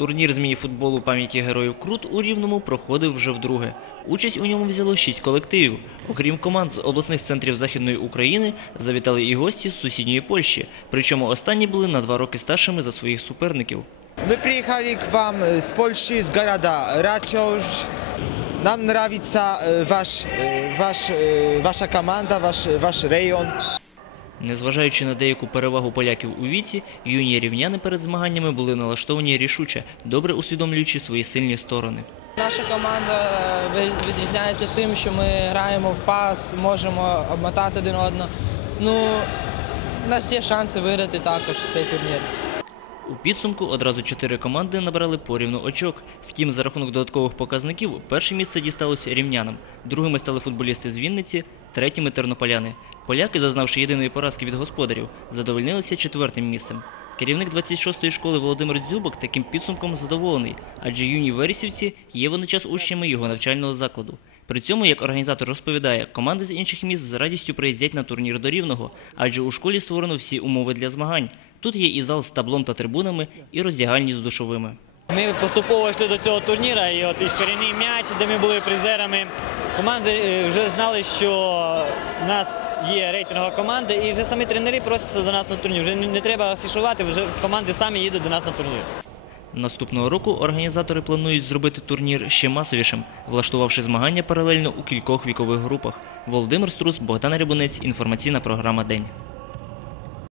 Турнір з мініфутболу пам'яті героїв Крут у Рівному проходив вже вдруге. Участь у ньому взяло шість колективів. Окрім команд з обласних центрів Західної України, завітали і гості з сусідньої Польщі. Причому останні були на два роки старшими за своїх суперників. My przyjechali k Wam z Polski, z Garada Raciąż. Nam nравится e, wasz, e, wasz, e, wasza komanda, wasz, wasz rejon. Незважаючи на деяку перевагу поляків у віці, юні рівняни перед змаганнями були налаштовані рішуче, добре усвідомлюючи свої сильні сторони. Наша команда е, відрізняється тим, що ми граємо в пас, можемо обмотати один одного. Ну, у нас є шанси виграти також цей турнір. У підсумку одразу чотири команди набрали порівну очок. Втім, за рахунок додаткових показників перше місце дісталося рівнянам. Другими стали футболісти з Вінниці, третіми тернополяни. Поляки, зазнавши єдиної поразки від господарів, задовольнилися четвертим місцем. Керівник 26-ї школи Володимир Дзюбак таким підсумком задоволений, адже юні вересівці є водночас учнями його навчального закладу. При цьому, як організатор розповідає, команди з інших міст з радістю приїздять на турнір до Рівного, адже у школі створено всі умови для змагань. Тут є і зал з таблом та трибунами, і роздягальні з душовими. Ми поступово йшли до цього турніру, і от і шкіряний м'яч, де ми були призерами. Команди е, вже знали, що в нас є рейтингова команда, і вже самі тренери просяться до нас на турнір. Вже не не треба афішувати, вже команди самі їдуть до нас на турнір. Наступного року організатори планують зробити турнір ще масовішим, влаштувавши змагання паралельно у кількох вікових групах. Володимир Струс, Богдан Рябунець, інформаційна програма День.